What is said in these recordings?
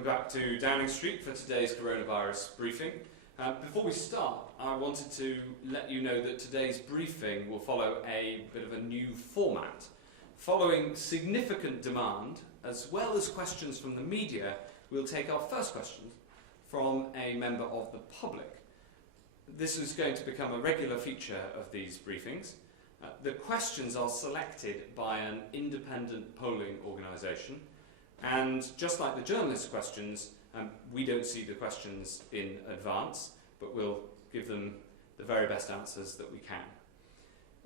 Welcome back to Downing Street for today's coronavirus briefing. Before we start, I wanted to let you know that today's briefing will follow a bit of a new format. Following significant demand, as well as questions from the media, we'll take our first questions from a member of the public. This is going to become a regular feature of these briefings. The questions are selected by an independent polling organisation, and just like the journalist questions, we don't see the questions in advance, but we'll give them the very best answers that we can.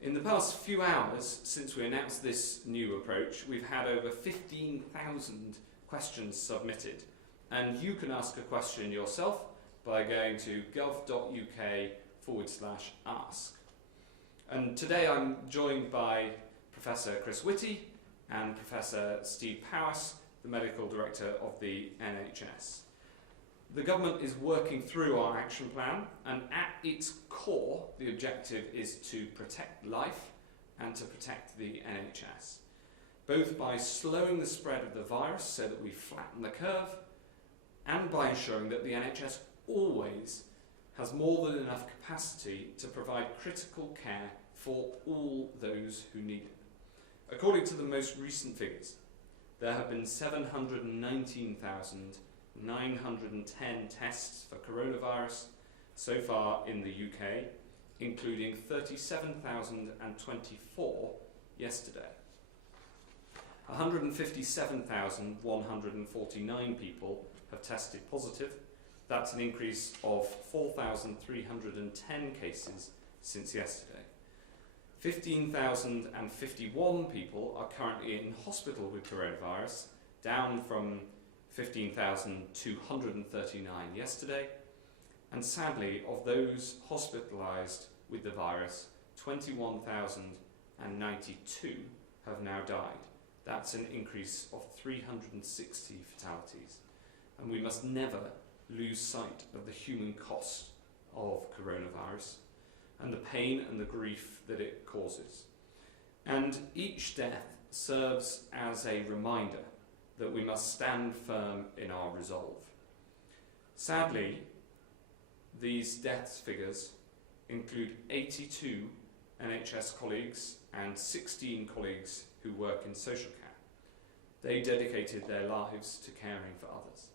In the past few hours, since we announced this new approach, we've had over 15,000 questions submitted, and you can ask a question yourself by going to govt.uk/ask. And today I'm joined by Professor Chris Whitty and Professor Steve Powis, the Medical Director of the NHS. The government is working through our action plan, and at its core, the objective is to protect life and to protect the NHS, both by slowing the spread of the virus so that we flatten the curve, and by ensuring that the NHS always has more than enough capacity to provide critical care for all those who need it. According to the most recent figures, there have been 719,910 tests for coronavirus so far in the UK, including 37,024 yesterday. 157,149 people have tested positive. That's an increase of 4,310 cases since yesterday. 15,051 people are currently in hospital with coronavirus, down from 15,239 yesterday. And sadly, of those hospitalised with the virus, 21,092 have now died. That's an increase of 360 fatalities. And we must never lose sight of the human cost of coronavirus and the pain and the grief that it causes. And each death serves as a reminder that we must stand firm in our resolve. Sadly, these death figures include 82 NHS colleagues and 16 colleagues who work in social care. They dedicated their lives to caring for others.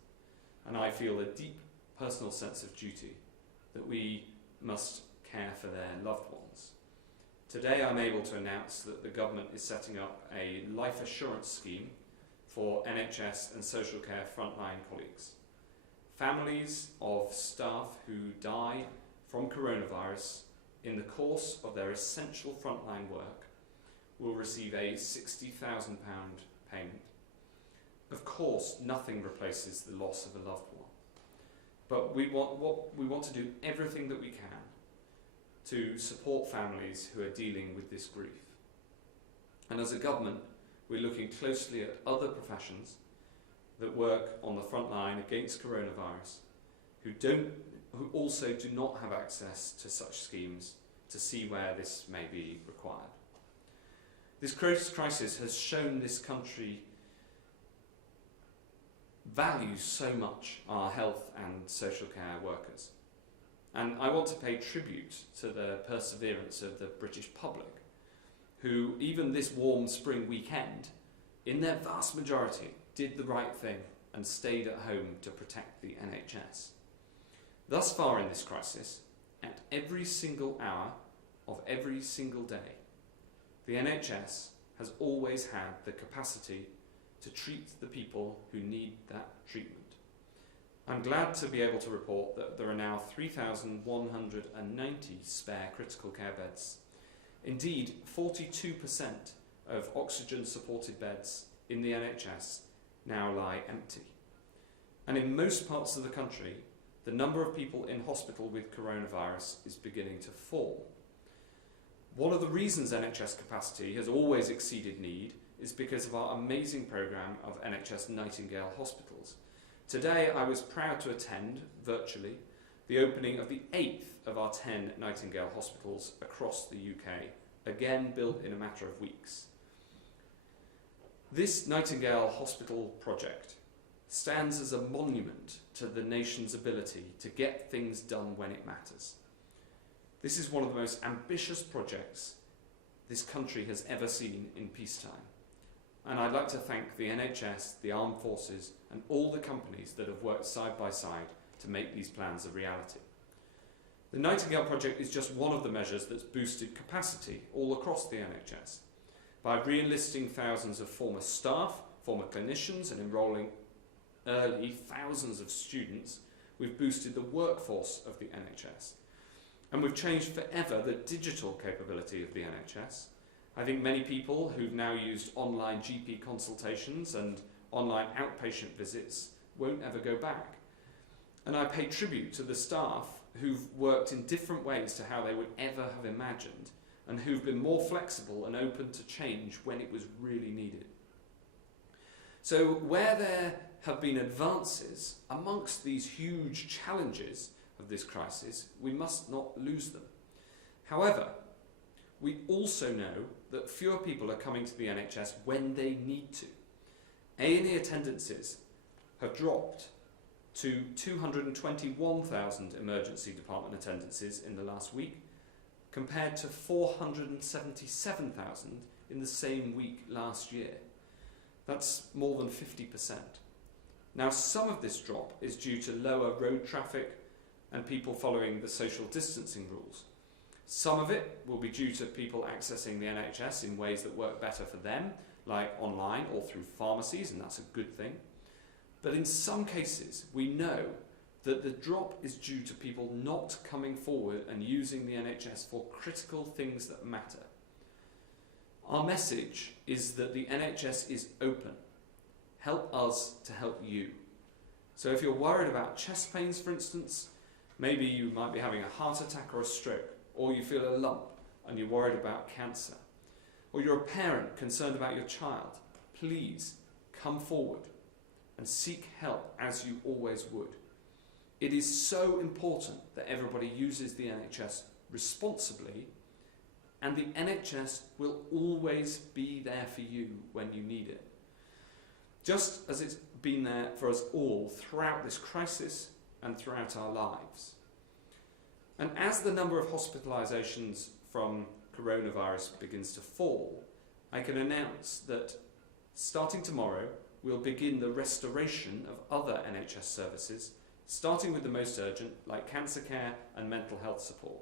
And I feel a deep personal sense of duty that we must care for their loved ones. Today I'm able to announce that the government is setting up a life assurance scheme for NHS and social care frontline colleagues. Families of staff who die from coronavirus in the course of their essential frontline work will receive a £60,000 payment. Of course, nothing replaces the loss of a loved one, but we want to do everything that we can to support families who are dealing with this grief. And as a government, we're looking closely at other professions that work on the front line against coronavirus, who also do not have access to such schemes, to see where this may be required. This crisis has shown this country values so much our health and social care workers. And I want to pay tribute to the perseverance of the British public, who even this warm spring weekend, in their vast majority, did the right thing and stayed at home to protect the NHS. Thus far in this crisis, at every single hour of every single day, the NHS has always had the capacity to treat the people who need that treatment. I'm glad to be able to report that there are now 3,190 spare critical care beds. Indeed, 42% of oxygen-supported beds in the NHS now lie empty. And in most parts of the country, the number of people in hospital with coronavirus is beginning to fall. One of the reasons NHS capacity has always exceeded need is because of our amazing programme of NHS Nightingale hospitals. Today I was proud to attend, virtually, the opening of the 8th of our 10 Nightingale hospitals across the UK, again built in a matter of weeks. This Nightingale hospital project stands as a monument to the nation's ability to get things done when it matters. This is one of the most ambitious projects this country has ever seen in peacetime. And I'd like to thank the NHS, the armed forces, and all the companies that have worked side by side to make these plans a reality. The Nightingale Project is just one of the measures that's boosted capacity all across the NHS. By re-enlisting thousands of former staff, former clinicians, and enrolling early thousands of students, we've boosted the workforce of the NHS. And we've changed forever the digital capability of the NHS. I think many people who've now used online GP consultations and online outpatient visits won't ever go back. And I pay tribute to the staff who've worked in different ways to how they would ever have imagined, and who've been more flexible and open to change when it was really needed. So where there have been advances amongst these huge challenges of this crisis, we must not lose them. However, we also know that fewer people are coming to the NHS when they need to. A&E attendances have dropped to 221,000 emergency department attendances in the last week, compared to 477,000 in the same week last year. That's more than 50%. Now, some of this drop is due to lower road traffic and people following the social distancing rules. Some of it will be due to people accessing the NHS in ways that work better for them, like online or through pharmacies, and that's a good thing. But in some cases, we know that the drop is due to people not coming forward and using the NHS for critical things that matter. Our message is that the NHS is open. Help us to help you. So if you're worried about chest pains, for instance, maybe you might be having a heart attack or a stroke, or you feel a lump and you're worried about cancer, or you're a parent concerned about your child, please come forward and seek help as you always would. It is so important that everybody uses the NHS responsibly, and the NHS will always be there for you when you need it. Just as it's been there for us all throughout this crisis and throughout our lives. And as the number of hospitalisations from coronavirus begins to fall, I can announce that starting tomorrow, we'll begin the restoration of other NHS services, starting with the most urgent, like cancer care and mental health support.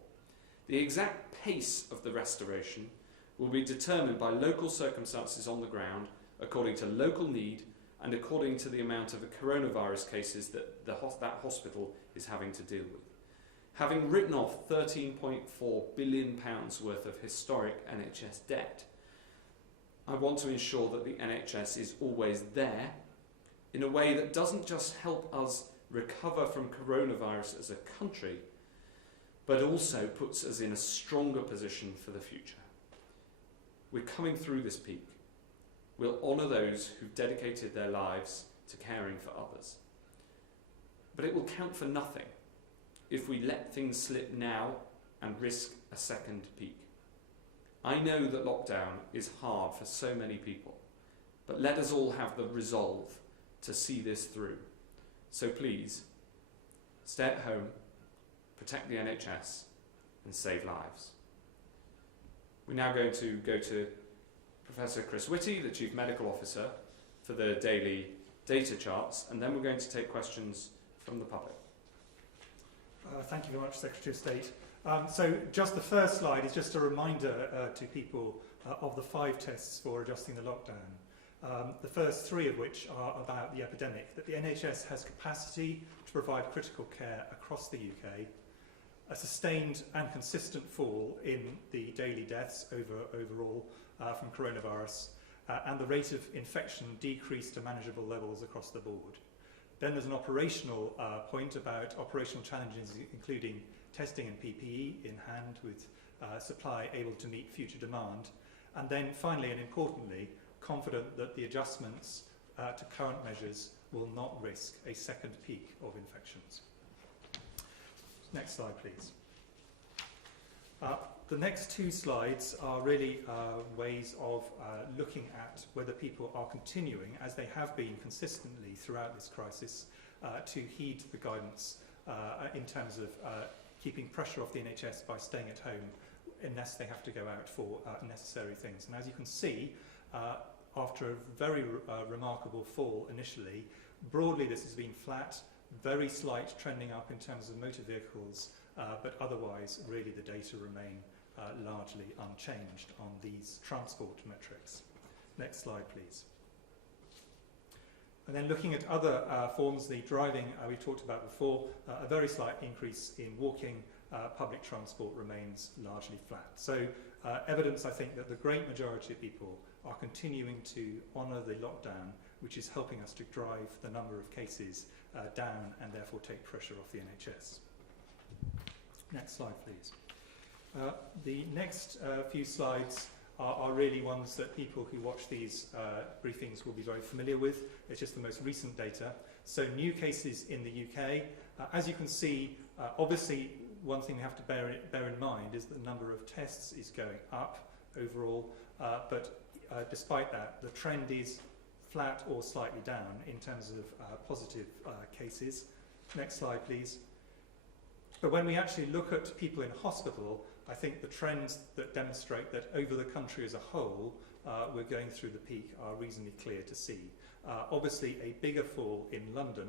The exact pace of the restoration will be determined by local circumstances on the ground, according to local need and according to the amount of coronavirus cases that that hospital is having to deal with. Having written off £13.4 billion worth of historic NHS debt, I want to ensure that the NHS is always there in a way that doesn't just help us recover from coronavirus as a country, but also puts us in a stronger position for the future. We're coming through this peak. We'll honour those who've dedicated their lives to caring for others. But it will count for nothing if we let things slip now and risk a second peak. I know that lockdown is hard for so many people, but let us all have the resolve to see this through. So please, stay at home, protect the NHS, and save lives. We're now going to go to Professor Chris Whitty, the Chief Medical Officer, for the daily data charts, and then we're going to take questions from the public. Thank you very much, Secretary of State. So just the first slide is just a reminder to people of the 5 tests for adjusting the lockdown. The first 3 of which are about the epidemic, that the NHS has capacity to provide critical care across the UK, a sustained and consistent fall in the daily deaths overall from coronavirus, and the rate of infection decreased to manageable levels across the board. Then there's an operational point about operational challenges, including testing and PPE in hand with supply able to meet future demand. And then finally and importantly, confident that the adjustments to current measures will not risk a second peak of infections. Next slide, please. The next two slides are really ways of looking at whether people are continuing, as they have been consistently throughout this crisis, to heed the guidance in terms of keeping pressure off the NHS by staying at home unless they have to go out for necessary things. And as you can see, after a very remarkable fall initially, broadly this has been flat, very slight trending up in terms of motor vehicles, but otherwise really the data remain largely unchanged on these transport metrics. Next slide, please. And then looking at other forms, the driving we talked about before, a very slight increase in walking, public transport remains largely flat. So evidence, I think, that the great majority of people are continuing to honour the lockdown, which is helping us to drive the number of cases down and therefore take pressure off the NHS. Next slide, please. The next few slides are really ones that people who watch these briefings will be very familiar with. It's just the most recent data. So new cases in the UK. As you can see, obviously one thing we have to bear in mind is that the number of tests is going up overall, but despite that, the trend is flat or slightly down in terms of positive cases. Next slide, please. But when we actually look at people in hospital, I think the trends that demonstrate that over the country as a whole, we're going through the peak are reasonably clear to see. Obviously, a bigger fall in London,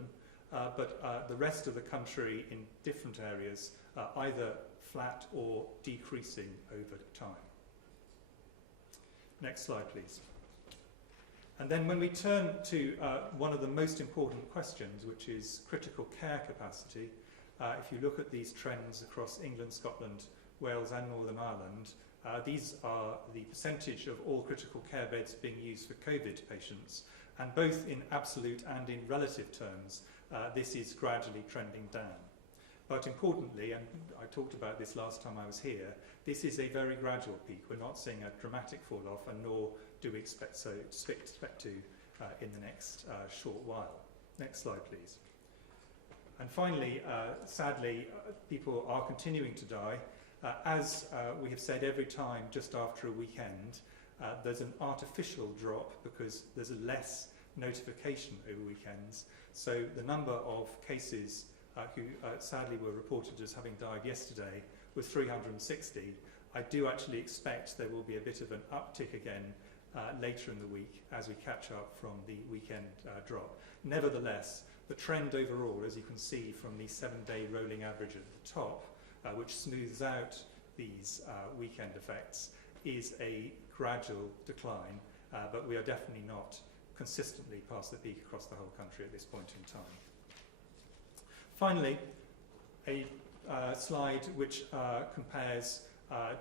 but the rest of the country in different areas either flat or decreasing over time. Next slide, please. And then when we turn to one of the most important questions, which is critical care capacity, if you look at these trends across England, Scotland, Wales and Northern Ireland, these are the percentage of all critical care beds being used for COVID patients, and both in absolute and in relative terms, this is gradually trending down. But importantly, and I talked about this last time I was here, this is a very gradual peak. We're not seeing a dramatic fall off, and nor do we expect to in the next short while. Next slide, please. And finally, sadly, people are continuing to die. As we have said every time just after a weekend, there's an artificial drop because there's a less notification over weekends. So the number of cases who sadly were reported as having died yesterday was 360. I do actually expect there will be a bit of an uptick again later in the week as we catch up from the weekend drop. Nevertheless, the trend overall, as you can see from the 7-day rolling average at the top, which smooths out these weekend effects, is a gradual decline, but we are definitely not consistently past the peak across the whole country at this point in time. Finally, a slide which compares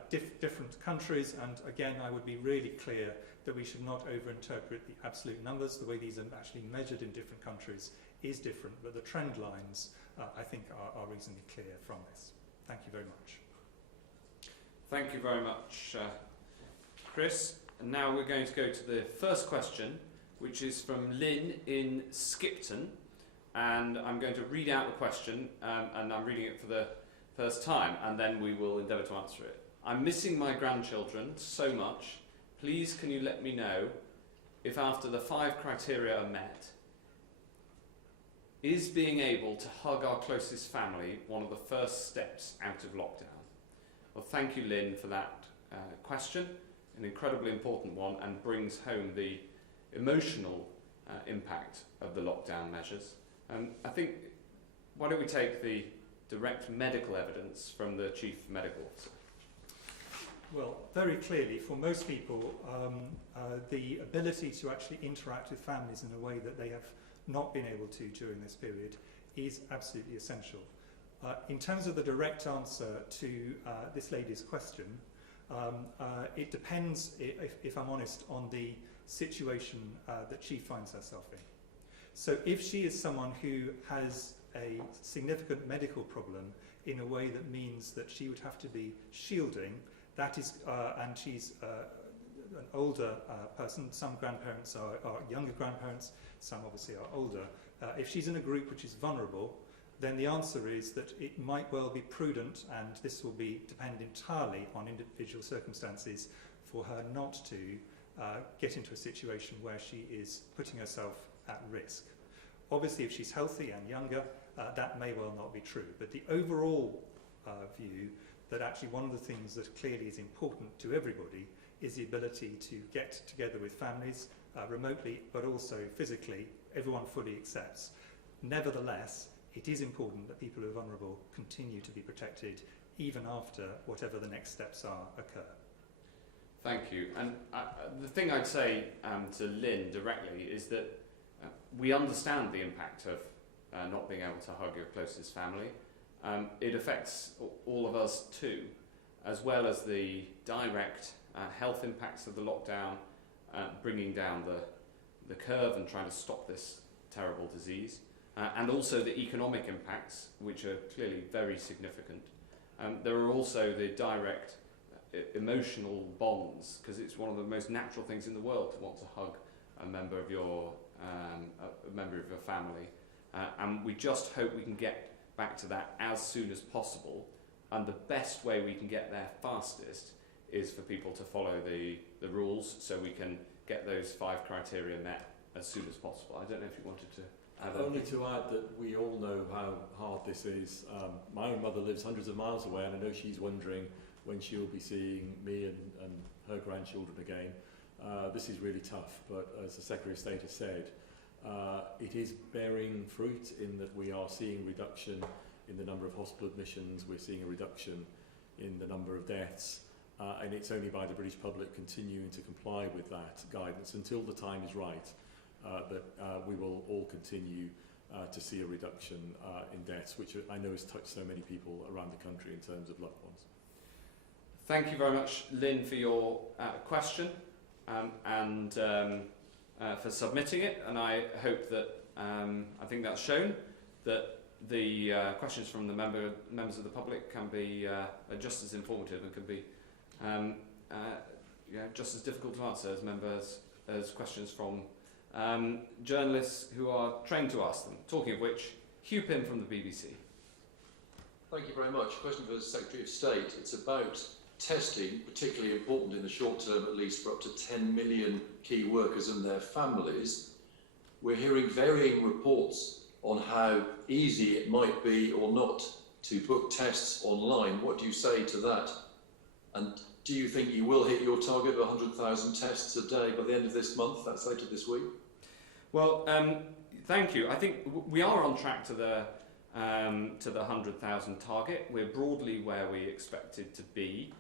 different countries, and again I would be really clear that we should not overinterpret the absolute numbers. The way these are actually measured in different countries is different, but the trend lines I think are reasonably clear from this. Thank you very much. Thank you very much, Chris. And now we're going to go to the first question, which is from Lynn in Skipton. And I'm going to read out the question, and I'm reading it for the first time, and then we will endeavour to answer it. I'm missing my grandchildren so much. Please can you let me know if after the 5 criteria are met, is being able to hug our closest family one of the first steps out of lockdown? Well, thank you, Lynn, for that question, an incredibly important one, and brings home the emotional impact of the lockdown measures. I think, why don't we take the direct medical evidence from the Chief Medical Officer? Well, very clearly, for most people, the ability to actually interact with families in a way that they have not been able to during this period is absolutely essential. In terms of the direct answer to this lady's question, it depends, if I'm honest, on the situation that she finds herself in. So if she is someone who has a significant medical problem in a way that means that she would have to be shielding, that is, and she's an older person, some grandparents are younger grandparents, some obviously are older. If she's in a group which is vulnerable, then the answer is that it might well be prudent, and this will depend entirely on individual circumstances, for her not to get into a situation where she is putting herself at risk. Obviously, if she's healthy and younger, that may well not be true. But the overall view that actually one of the things that clearly is important to everybody is the ability to get together with families remotely, but also physically, everyone fully accepts. Nevertheless, it is important that people who are vulnerable continue to be protected even after whatever the next steps occur. Thank you. And the thing I'd say to Lynn directly is that we understand the impact of not being able to hug your closest family. It affects all of us too, as well as the direct health impacts of the lockdown, bringing down the curve and trying to stop this terrible disease, and also the economic impacts, which are clearly very significant. There are also the direct emotional bonds, because it's one of the most natural things in the world to want to hug a member of your family, and we just hope we can get back to that as soon as possible. And the best way we can get there fastest is for people to follow the rules, so we can get those 5 criteria met as soon as possible. I don't know if you wanted to add Only to add that we all know how hard this is. My own mother lives hundreds of miles away, and I know she's wondering when she'll be seeing me and her grandchildren again. This is really tough, but as the Secretary of State has said, it is bearing fruit in that we are seeing reduction in the number of hospital admissions, we're seeing a reduction in the number of deaths, and it's only by the British public continuing to comply with that guidance until the time is right that we will all continue to see a reduction in deaths, which I know has touched so many people around the country in terms of loved ones. Thank you very much, Lynn, for your question and for submitting it. And I hope that I think that's shown that the questions from the members of the public can be just as informative and can be just as difficult to answer as questions from journalists who are trained to ask them. Talking of which, Hugh Pym from the BBC. Thank you very much. Question for the Secretary of State. It's about testing, particularly important in the short term at least, for up to 10 million key workers and their families. We're hearing varying reports on how easy it might be or not to book tests online. What do you say to that? And do you think you will hit your target of 100,000 tests a day by the end of this month? That's later this week. Well, thank you. I think we are on track to the 100,000 target. We're broadly where we expected to be.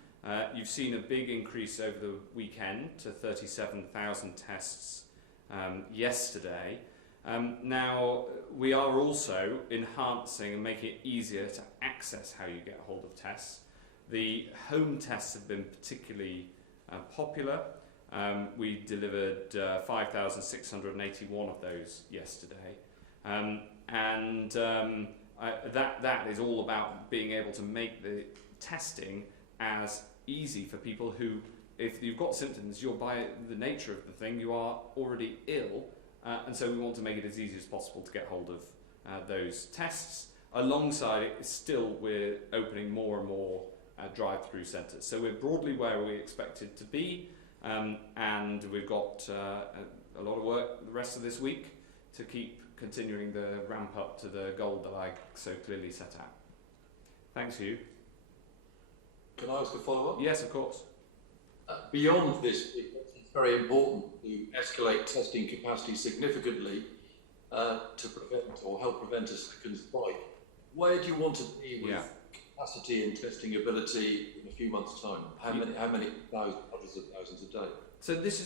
You've seen a big increase over the weekend to 37,000 tests yesterday. Now, we are also enhancing and making it easier to access how you get hold of tests. The home tests have been particularly popular. We delivered 5,681 of those yesterday. That is all about being able to make the testing as easy for people who, if you've got symptoms, you're by the nature of the thing, you are already ill, and so we want to make it as easy as possible to get hold of those tests. Alongside it, still we're opening more and more drive-through centres. So we're broadly where we expected to be, and we've got a lot of work the rest of this week to keep continuing the ramp up to the goal that I so clearly set out. Thanks, Hugh. Can I ask a follow-up? Yes, of course. Beyond this, it's very important to escalate testing capacity significantly to prevent or help prevent a second spike. Where do you want to be with capacity and testing ability in a few months' time? How many thousands, hundreds of thousands a day? So this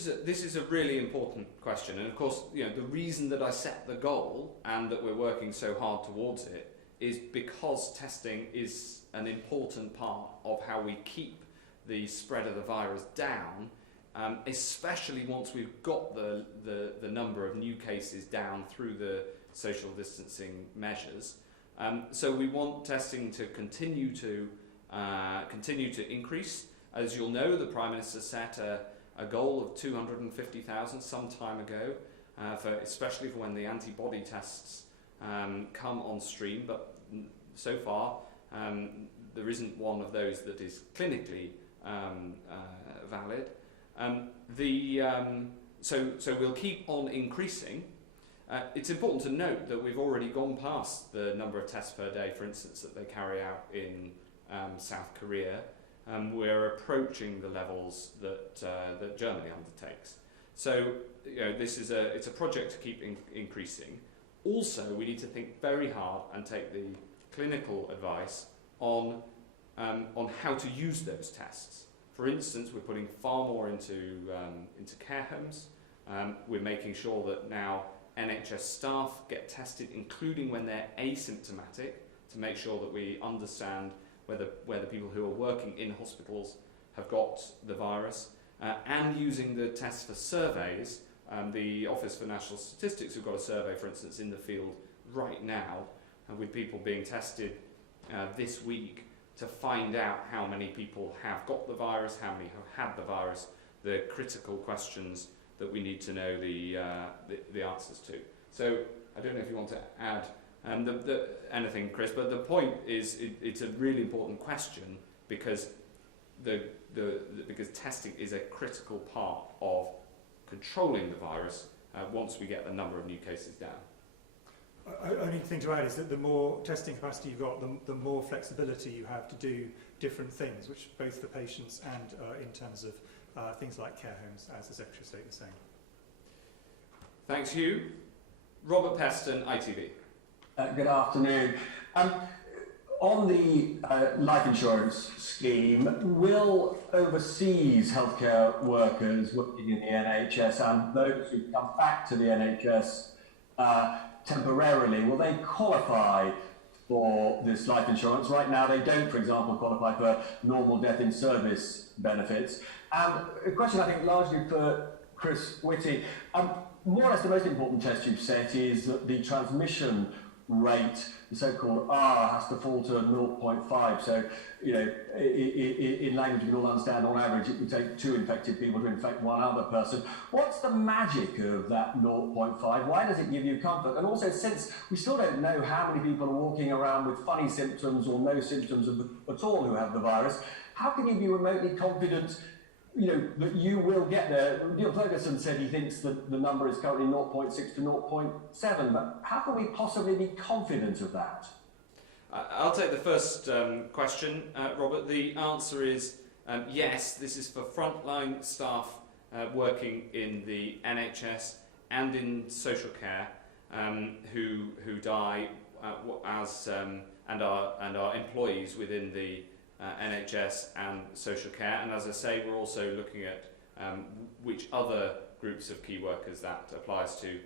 is a really important question, and of course, the reason that I set the goal and that we're working so hard towards it is because testing is an important part of how we keep the spread of the virus down, especially once we've got the number of new cases down through the social distancing measures. So we want testing to continue to increase. As you'll know, the Prime Minister set a goal of 250,000 some time ago, especially for when the antibody tests come on stream, but so far there isn't one of those that is clinically valid. So we'll keep on increasing. It's important to note that we've already gone past the number of tests per day, for instance, that they carry out in South Korea. We're approaching the levels that Germany undertakes. So this is it's a project to keep increasing. Also, we need to think very hard and take the clinical advice on how to use those tests. For instance, we're putting far more into care homes. We're making sure that now NHS staff get tested, including when they're asymptomatic, to make sure that we understand whether people who are working in hospitals have got the virus, and using the tests for surveys. The Office for National Statistics have got a survey, for instance, in the field right now, with people being tested this week to find out how many people have got the virus, how many have had the virus, the critical questions that we need to know the answers to. So I don't know if you want to add anything, Chris, but the point is it's a really important question because because testing is a critical part of controlling the virus once we get the number of new cases down. Only thing to add is that the more testing capacity you've got, the more flexibility you have to do different things, which both for patients and in terms of things like care homes, as the Secretary of State was saying. Thanks, Hugh. Robert Peston, ITV. Good afternoon. On the life insurance scheme, will overseas healthcare workers working in the NHS and those who come back to the NHS temporarily, will they qualify for this life insurance? Right now they don't, for example, qualify for normal death in service benefits. And a question I think largely for Chris Whitty, more or less the most important test you've set is that the transmission rate, the so-called R, has to fall to 0.5. So, in language we can all understand, on average, it would take 2 infected people to infect 1 other person. What's the magic of that 0.5? Why does it give you comfort? And also, since we still don't know how many people are walking around with funny symptoms or no symptoms at all who have the virus, how can you be remotely confident that you will get there? Neil Ferguson said he thinks that the number is currently 0.6 to 0.7, but how can we possibly be confident of that? I'll take the first question, Robert. The answer is yes, this is for frontline staff working in the NHS and in social care who die and are employees within the NHS and social care, and as I say, we're also looking at which other groups of key workers that applies to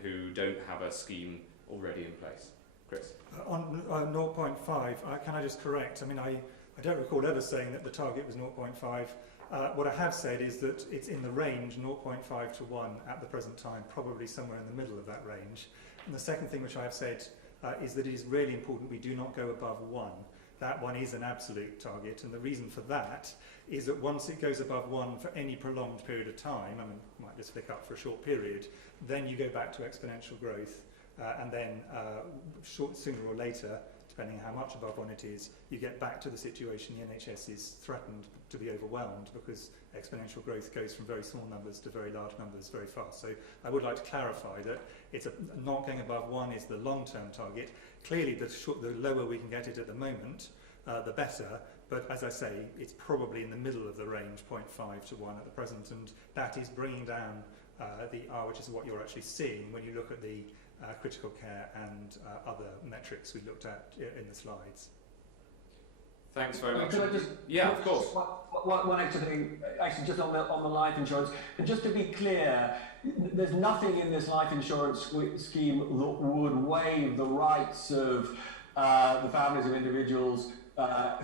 who don't have a scheme already in place. Chris? On 0.5, can I just correct? I mean, I don't recall ever saying that the target was 0.5. What I have said is that it's in the range 0.5 to 1 at the present time, probably somewhere in the middle of that range. And the second thing which I have said is that it is really important we do not go above 1. That 1 is an absolute target, and the reason for that is that once it goes above 1 for any prolonged period of time, I mean, it might just flick up for a short period, then you go back to exponential growth, and then sooner or later, depending on how much above 1 it is, you get back to the situation the NHS is threatened to be overwhelmed because exponential growth goes from very small numbers to very large numbers very fast. So I would like to clarify that it's not going above 1 is the long-term target. Clearly, the lower we can get it at the moment, the better. But as I say, it's probably in the middle of the range, 0.5 to 1 at the present, and that is bringing down the R, which is what you're actually seeing when you look at the critical care and other metrics we looked at in the slides. Thanks very much. Could I just, yeah, of course. One extra thing, actually, just on the life insurance. And just to be clear, there's nothing in this life insurance scheme that would waive the rights of the families of individuals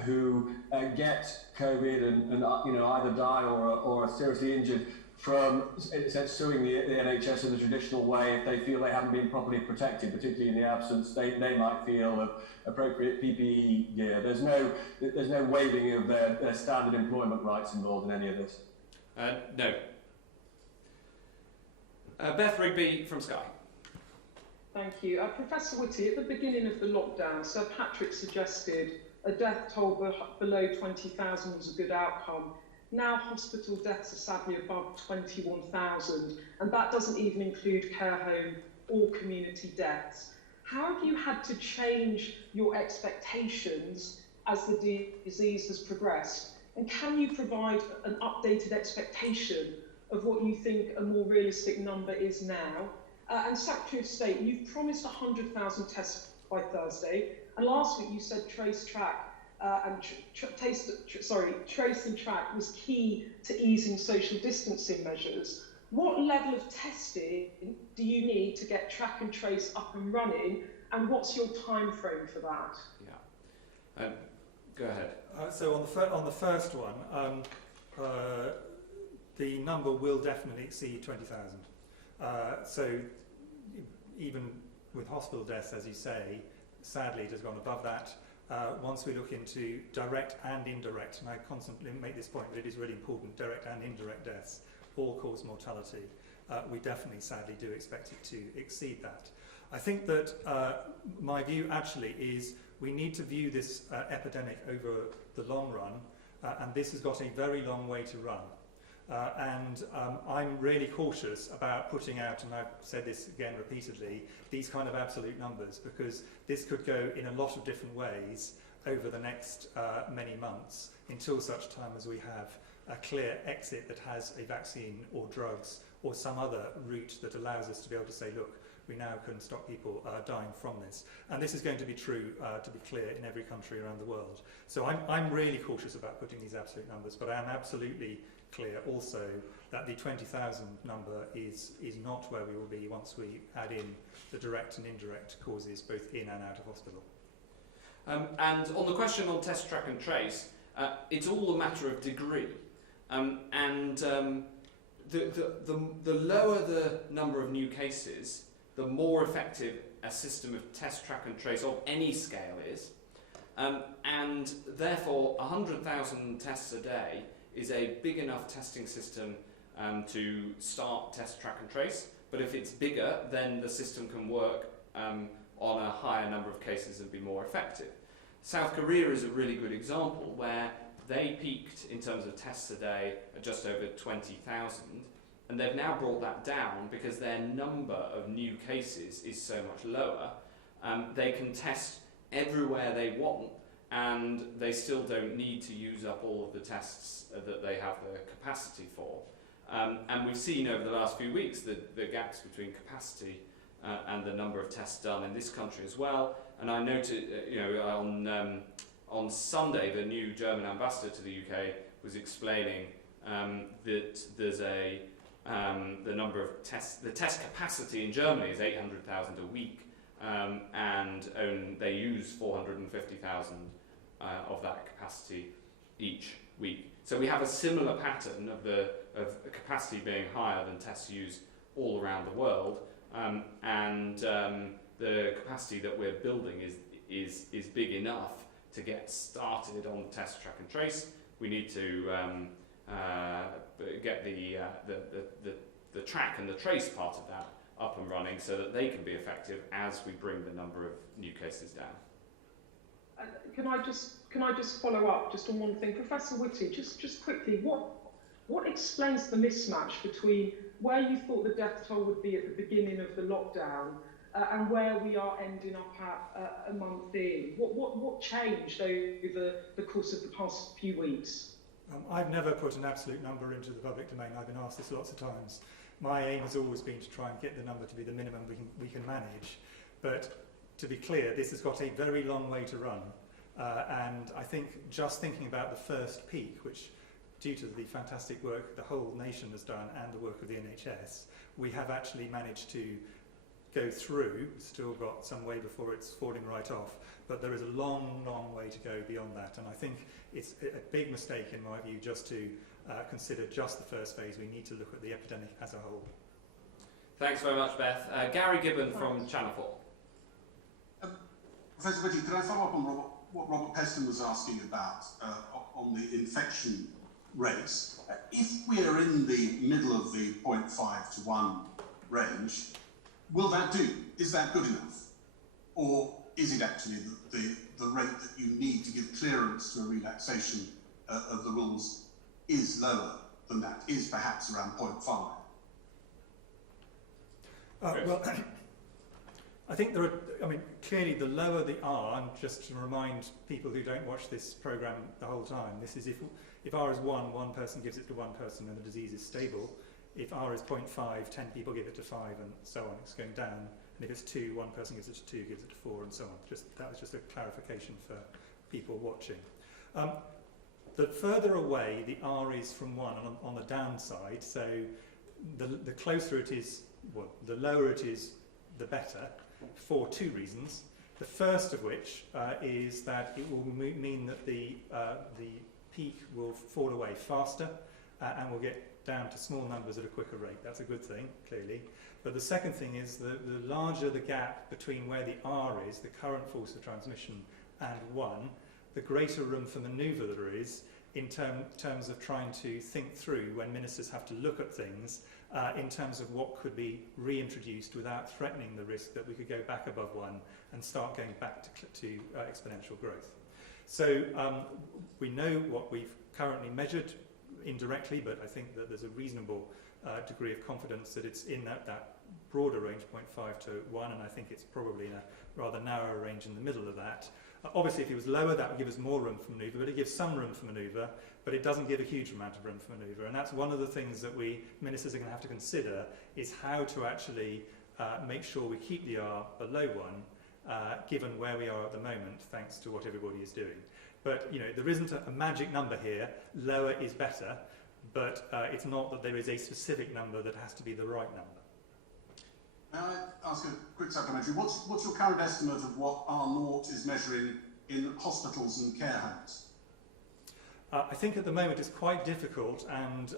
who get COVID and either die or are seriously injured from suing the NHS in the traditional way if they feel they haven't been properly protected, particularly in the absence they might feel of appropriate PPE gear. There's no waiving of their standard employment rights involved in any of this. No. Beth Rigby from Sky. Thank you. Professor Whitty, at the beginning of the lockdown, Sir Patrick suggested a death toll below 20,000 was a good outcome. Now hospital deaths are sadly above 21,000, and that doesn't even include care home or community deaths. How have you had to change your expectations as the disease has progressed? And can you provide an updated expectation of what you think a more realistic number is now? And Secretary of State, you've promised 100,000 tests by Thursday, and last week you said trace and track was key to easing social distancing measures. What level of testing do you need to get track and trace up and running, and what's your time frame for that? Yeah, go ahead. So on the first one, the number will definitely exceed 20,000. So even with hospital deaths, as you say, sadly it has gone above that. Once we look into direct and indirect, and I constantly make this point, but it is really important, direct and indirect deaths, all-cause mortality, we definitely, sadly, do expect it to exceed that. I think that my view actually is we need to view this epidemic over the long run, and this has got a very long way to run. I'm really cautious about putting out, and I've said this again repeatedly, these kind of absolute numbers, because this could go in a lot of different ways over the next many months until such time as we have a clear exit that has a vaccine or drugs or some other route that allows us to be able to say, look, we now can stop people dying from this. And this is going to be true, to be clear, in every country around the world. So I'm really cautious about putting these absolute numbers, but I am absolutely clear also that the 20,000 number is not where we will be once we add in the direct and indirect causes both in and out of hospital. And on the question on test, track and trace, it's all a matter of degree. The lower the number of new cases, the more effective a system of test, track and trace of any scale is. And therefore 100,000 tests a day is a big enough testing system to start test, track and trace. But if it's bigger, then the system can work on a higher number of cases and be more effective. South Korea is a really good example where they peaked in terms of tests a day at just over 20,000, and they've now brought that down because their number of new cases is so much lower. They can test everywhere they want, and they still don't need to use up all of the tests that they have the capacity for. And we've seen over the last few weeks the gaps between capacity and the number of tests done in this country as well. And I noted, on Sunday, the new German ambassador to the UK was explaining that there's the number of tests, the test capacity in Germany is 800,000 a week, and they use 450,000 of that capacity each week. So we have a similar pattern of capacity being higher than tests used all around the world, and the capacity that we're building is big enough to get started on test, track and trace. We need to get the track and the trace part of that up and running so that they can be effective as we bring the number of new cases down. Can I just follow up just on one thing, Professor Whitty? Just quickly, what explains the mismatch between where you thought the death toll would be at the beginning of the lockdown and where we are ending up at a month in? What changed over the course of the past few weeks? I've never put an absolute number into the public domain. I've been asked this lots of times. My aim has always been to try and get the number to be the minimum we can manage. But to be clear, this has got a very long way to run. And I think just thinking about the first peak, which due to the fantastic work the whole nation has done and the work of the NHS, we have actually managed to go through, still got some way before it's falling right off, but there is a long, long way to go beyond that. And I think it's a big mistake, in my view, just to consider just the first phase. We need to look at the epidemic as a whole. Thanks very much, Beth. Gary Gibbon from Channel 4. Professor Whitty, could I follow up on what Robert Peston was asking about on the infection rates? If we are in the middle of the 0.5 to 1 range, will that do? Is that good enough? Or is it actually the rate that you need to give clearance to a relaxation of the rules is lower than that, is perhaps around 0.5? Well, I think there are, I mean, clearly the lower the R, and just to remind people who don't watch this programme the whole time, this is if R is 1, one person gives it to one person and the disease is stable. If R is 0.5, 10 people give it to 5 and so on, it's going down. And if it's 2, one person gives it to 2, gives it to 4 and so on. That was just a clarification for people watching. The further away the R is from 1 on the downside, so the closer it is, well, the lower it is, the better, for 2 reasons. The first of which is that it will mean that the peak will fall away faster and will get down to small numbers at a quicker rate. That's a good thing, clearly. But the second thing is the larger the gap between where the R is, the current force of transmission, and 1, the greater room for manoeuvre there is in terms of trying to think through when ministers have to look at things in terms of what could be reintroduced without threatening the risk that we could go back above 1 and start going back to exponential growth. So we know what we've currently measured indirectly, but I think that there's a reasonable degree of confidence that it's in that broader range, 0.5 to 1, and I think it's probably in a rather narrower range in the middle of that. Obviously, if it was lower, that would give us more room for manoeuvre, but it gives some room for manoeuvre, but it doesn't give a huge amount of room for manoeuvre. And that's one of the things that we ministers are going to have to consider, is how to actually make sure we keep the R below 1, given where we are at the moment, thanks to what everybody is doing. But, you know, there isn't a magic number here. Lower is better, but it's not that there is a specific number that has to be the right number. May I ask a quick supplementary? What's your current estimate of what R0 is measuring in hospitals and care homes? I think at the moment it's quite difficult, and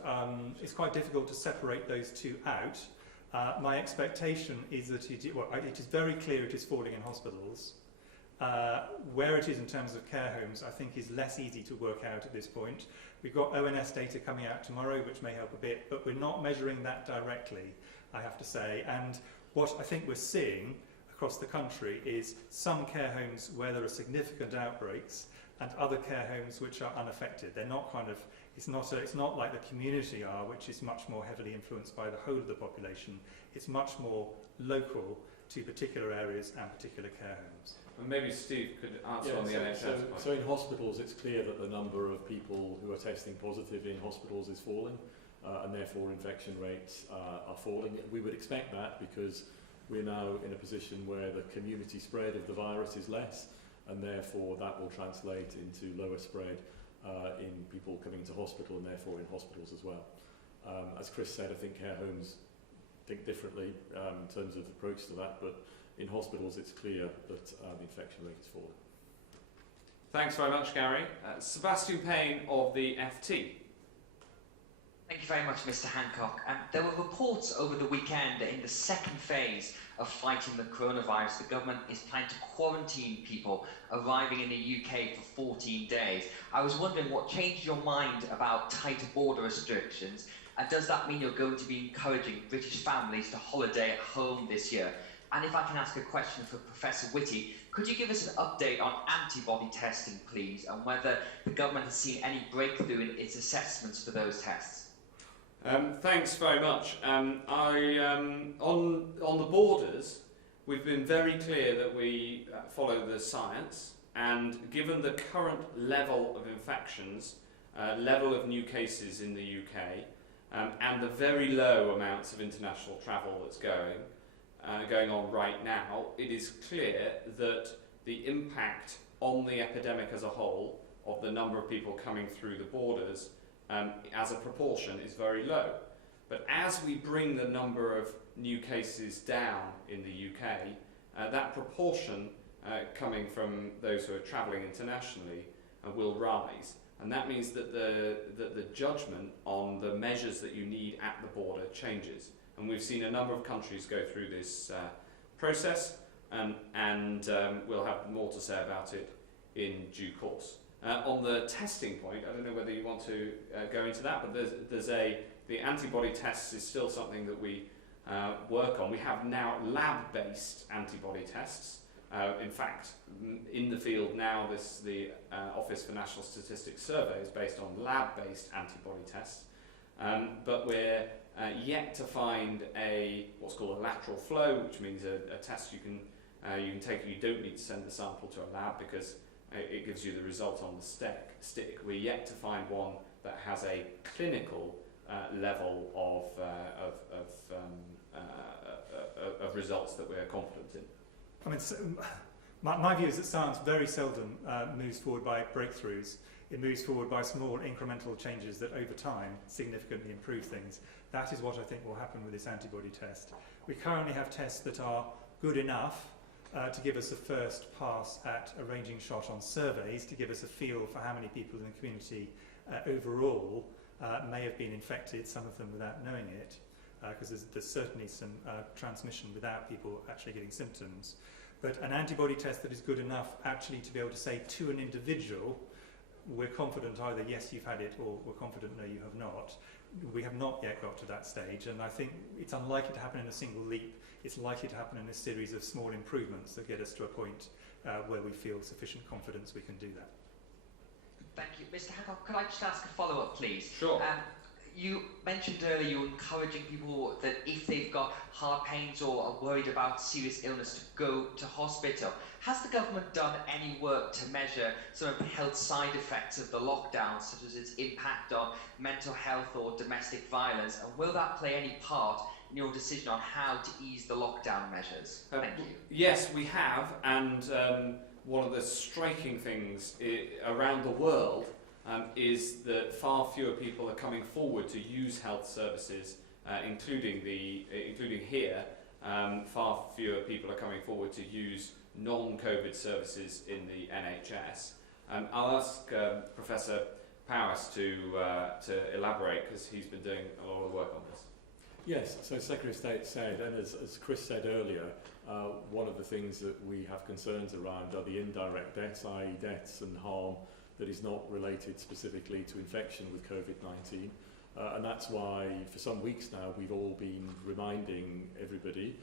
it's quite difficult to separate those two out. My expectation is that it is very clear it is falling in hospitals. Where it is in terms of care homes, I think, is less easy to work out at this point. We've got ONS data coming out tomorrow, which may help a bit, but we're not measuring that directly, I have to say. And what I think we're seeing across the country is some care homes where there are significant outbreaks and other care homes which are unaffected. They're not kind of, it's not like the community are, which is much more heavily influenced by the whole of the population. It's much more local to particular areas and particular care homes. And maybe Steve could answer on the NHS point. So in hospitals, it's clear that the number of people who are testing positive in hospitals is falling, and therefore infection rates are falling. We would expect that because we're now in a position where the community spread of the virus is less, and therefore that will translate into lower spread in people coming to hospital and therefore in hospitals as well. As Chris said, I think care homes think differently in terms of approach to that, but in hospitals it's clear that the infection rate is falling. Thanks very much, Gary. Sebastian Payne of the FT. Thank you very much, Mr. Hancock. There were reports over the weekend that in the second phase of fighting the coronavirus, the government is planning to quarantine people arriving in the UK for 14 days. I was wondering what changed your mind about tighter border restrictions, and does that mean you're going to be encouraging British families to holiday at home this year? And if I can ask a question for Professor Whitty, could you give us an update on antibody testing, please, and whether the government has seen any breakthrough in its assessments for those tests? Thanks very much. On the borders, we've been very clear that we follow the science, and given the current level of infections, level of new cases in the UK, and the very low amounts of international travel that's going on right now, it is clear that the impact on the epidemic as a whole of the number of people coming through the borders as a proportion is very low. But as we bring the number of new cases down in the UK, that proportion coming from those who are travelling internationally will rise. And that means that the judgment on the measures that you need at the border changes. And we've seen a number of countries go through this process, and we'll have more to say about it in due course. On the testing point, I don't know whether you want to go into that, but the antibody tests is still something that we work on. We have now lab-based antibody tests. In fact, in the field now, the Office for National Statistics survey is based on lab-based antibody tests. But we're yet to find what's called a lateral flow, which means a test you can take. You don't need to send the sample to a lab because it gives you the result on the stick. We're yet to find one that has a clinical level of results that we're confident in. I mean, so, my view is that science very seldom moves forward by breakthroughs. It moves forward by small incremental changes that over time significantly improve things. That is what I think will happen with this antibody test. We currently have tests that are good enough to give us a first pass at a ranging shot on surveys, to give us a feel for how many people in the community overall may have been infected, some of them without knowing it, because there's certainly some transmission without people actually getting symptoms. But an antibody test that is good enough actually to be able to say to an individual, we're confident either yes you've had it or we're confident no you have not. We have not yet got to that stage, and I think it's unlikely to happen in a single leap. It's likely to happen in a series of small improvements that get us to a point where we feel sufficient confidence we can do that. Thank you. Mr. Hancock, could I just ask a follow-up, please? Sure. You mentioned earlier you're encouraging people that if they've got heart pains or are worried about serious illness to go to hospital. Has the government done any work to measure some of the health side effects of the lockdown, such as its impact on mental health or domestic violence? And will that play any part in your decision on how to ease the lockdown measures? Thank you. Yes, we have, and one of the striking things around the world is that far fewer people are coming forward to use health services, including here. Far fewer people are coming forward to use non-COVID services in the NHS. I'll ask Professor Powis to elaborate, because he's been doing a lot of work on this. Yes, so Secretary of State said, and as Chris said earlier, one of the things that we have concerns around are the indirect deaths, i.e. deaths and harm that is not related specifically to infection with COVID-19. And that's why for some weeks now we've all been reminding everybody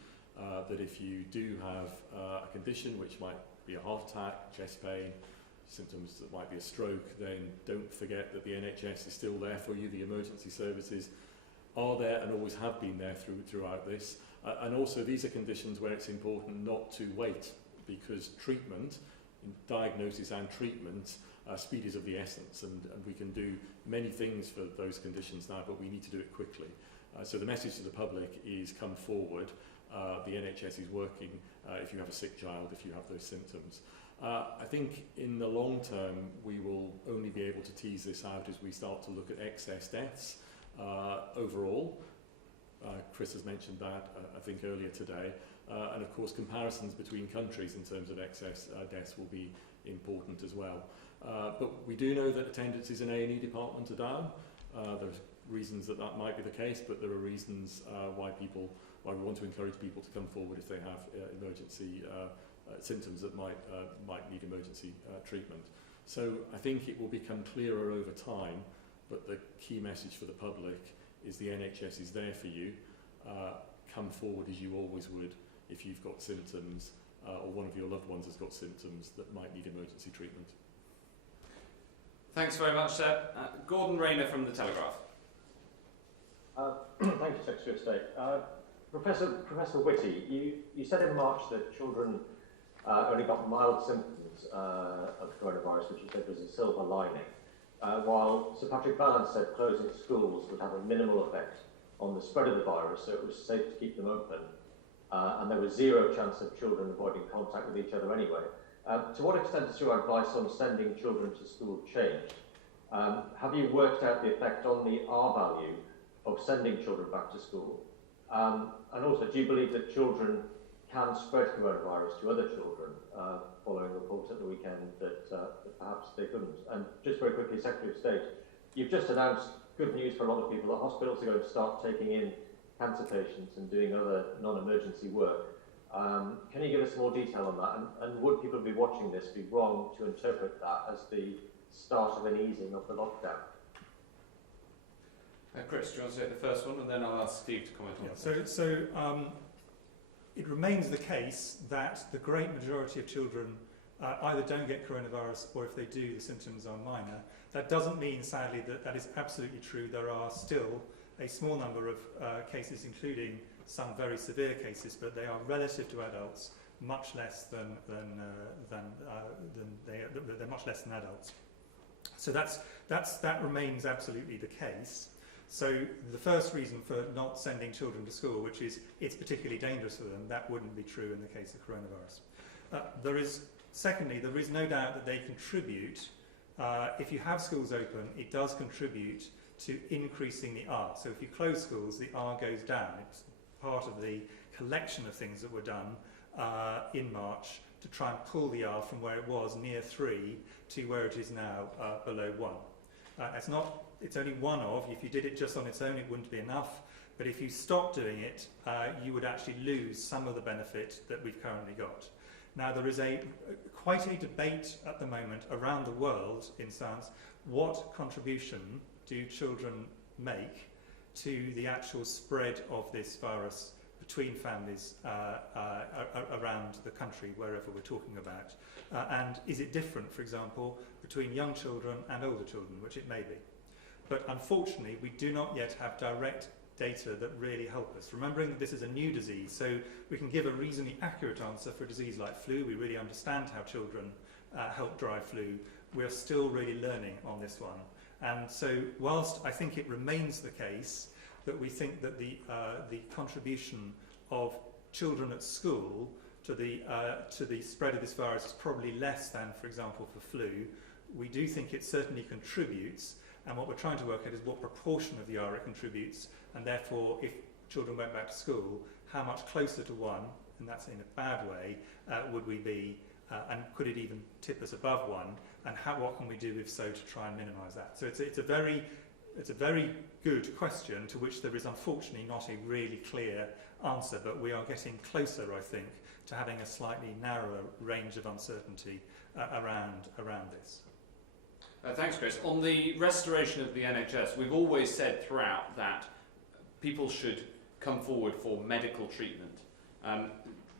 that if you do have a condition which might be a heart attack, chest pain, symptoms that might be a stroke, then don't forget that the NHS is still there for you. The emergency services are there and always have been there throughout this. And also these are conditions where it's important not to wait, because treatment, diagnosis and treatment, speed is of the essence, and we can do many things for those conditions now, but we need to do it quickly. So the message to the public is come forward. The NHS is working if you have a sick child, if you have those symptoms. I think in the long term we will only be able to tease this out as we start to look at excess deaths overall. Chris has mentioned that I think earlier today, and of course comparisons between countries in terms of excess deaths will be important as well. But we do know that attendances in A&E department are down. There are reasons that might be the case, but there are reasons why we want to encourage people to come forward if they have emergency symptoms that might need emergency treatment. So I think it will become clearer over time, but the key message for the public is the NHS is there for you. Come forward as you always would if you've got symptoms or one of your loved ones has got symptoms that might need emergency treatment. Thanks very much, Seb. Gordon Rayner from The Telegraph. Thank you, Secretary of State. Professor Whitty, you said in March that children only got mild symptoms of coronavirus, which you said was a silver lining, while Sir Patrick Vallance said closing schools would have a minimal effect on the spread of the virus, so it was safe to keep them open, and there was zero chance of children avoiding contact with each other anyway. To what extent has your advice on sending children to school changed? Have you worked out the effect on the R value of sending children back to school? And also, do you believe that children can spread coronavirus to other children, following reports at the weekend that perhaps they couldn't? And just very quickly, Secretary of State, you've just announced good news for a lot of people that hospitals are going to start taking in cancer patients and doing other non-emergency work. Can you give us more detail on that? And would people be watching this be wrong to interpret that as the start of an easing of the lockdown? Chris, do you want to take the first one, and then I'll ask Steve to comment on it? It remains the case that the great majority of children either don't get coronavirus, or if they do, the symptoms are minor. That doesn't mean, sadly, that that is absolutely true. There are still a small number of cases, including some very severe cases, but they are relative to adults much less than they're much less than adults. So that remains absolutely the case. So the first reason for not sending children to school, which is it's particularly dangerous for them, that wouldn't be true in the case of coronavirus. Secondly, there is no doubt that they contribute. If you have schools open, it does contribute to increasing the R. So if you close schools, the R goes down. It's part of the collection of things that were done in March to try and pull the R from where it was near 3 to where it is now below 1. It's only one of. If you did it just on its own, it wouldn't be enough. But if you stopped doing it, you would actually lose some of the benefit that we've currently got. Now, there is quite a debate at the moment around the world in science. What contribution do children make to the actual spread of this virus between families around the country, wherever we're talking about? And is it different, for example, between young children and older children, which it may be? But unfortunately, we do not yet have direct data that really help us. Remembering that this is a new disease, so we can give a reasonably accurate answer for a disease like flu. We really understand how children help drive flu. We're still really learning on this one. And so whilst I think it remains the case that we think that the contribution of children at school to the spread of this virus is probably less than, for example, for flu, we do think it certainly contributes. And what we're trying to work out is what proportion of the R it contributes, and therefore, if children went back to school, how much closer to 1, and that's in a bad way, would we be, and could it even tip us above 1, and what can we do, if so, to try and minimise that? So it's a very good question to which there is unfortunately not a really clear answer, but we are getting closer, I think, to having a slightly narrower range of uncertainty around this. Thanks, Chris. On the restoration of the NHS, we've always said throughout that people should come forward for medical treatment.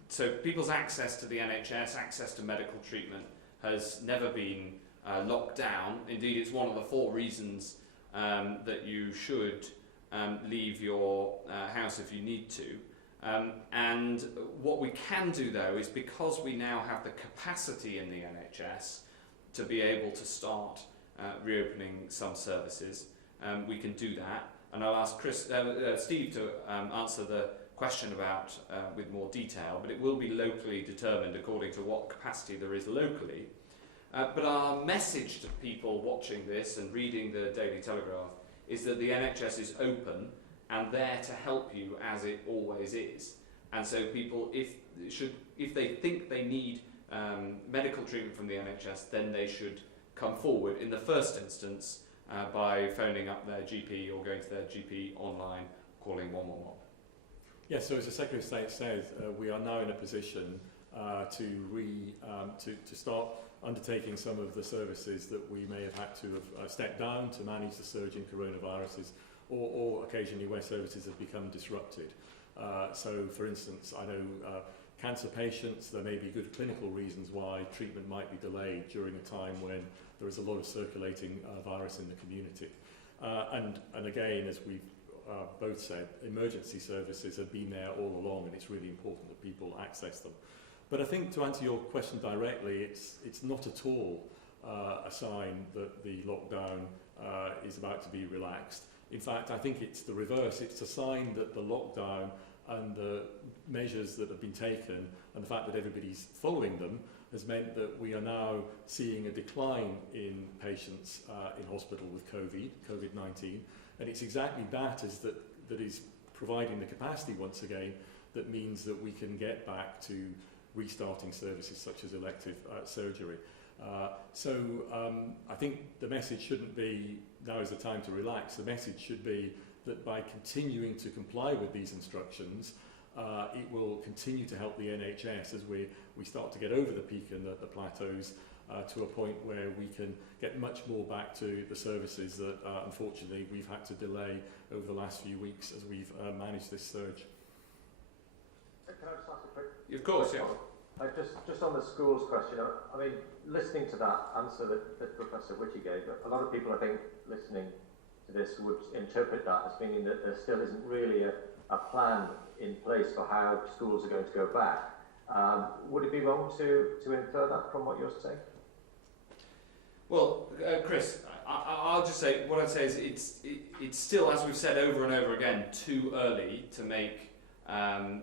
So people's access to the NHS, access to medical treatment, has never been locked down. Indeed, it's one of the 4 reasons that you should leave your house if you need to. And what we can do, though, is because we now have the capacity in the NHS to be able to start reopening some services, we can do that. And I'll ask Steve to answer the question about with more detail, but it will be locally determined according to what capacity there is locally. But our message to people watching this and reading the Daily Telegraph is that the NHS is open and there to help you, as it always is. And so people, if they think they need medical treatment from the NHS, then they should come forward in the first instance by phoning up their GP or going to their GP online, calling 111. Yes, so as the Secretary of State says, we are now in a position to start undertaking some of the services that we may have had to have stepped down to manage the surge in coronaviruses, or occasionally where services have become disrupted. So, for instance, I know cancer patients, there may be good clinical reasons why treatment might be delayed during a time when there is a lot of circulating virus in the community. And again, as we've both said, emergency services have been there all along, and it's really important that people access them. But I think, to answer your question directly, it's not at all a sign that the lockdown is about to be relaxed. In fact, I think it's the reverse. It's a sign that the lockdown and the measures that have been taken and the fact that everybody's following them has meant that we are now seeing a decline in patients in hospital with COVID-19. And it's exactly that is providing the capacity once again that means that we can get back to restarting services such as elective surgery. So I think the message shouldn't be now is the time to relax. The message should be that by continuing to comply with these instructions, it will continue to help the NHS as we start to get over the peak and the plateaus, to a point where we can get much more back to the services that unfortunately we've had to delay over the last few weeks as we've managed this surge. Can I just ask a quick? Of course, yeah. Just on the schools question, I mean, listening to that answer that Professor Whitty gave, a lot of people, I think, listening to this would interpret that as meaning that there still isn't really a plan in place for how schools are going to go back. Would it be wrong to infer that from what you're saying? Well, Chris, I'll just say, what I'd say is it's still, as we've said over and over again, too early to make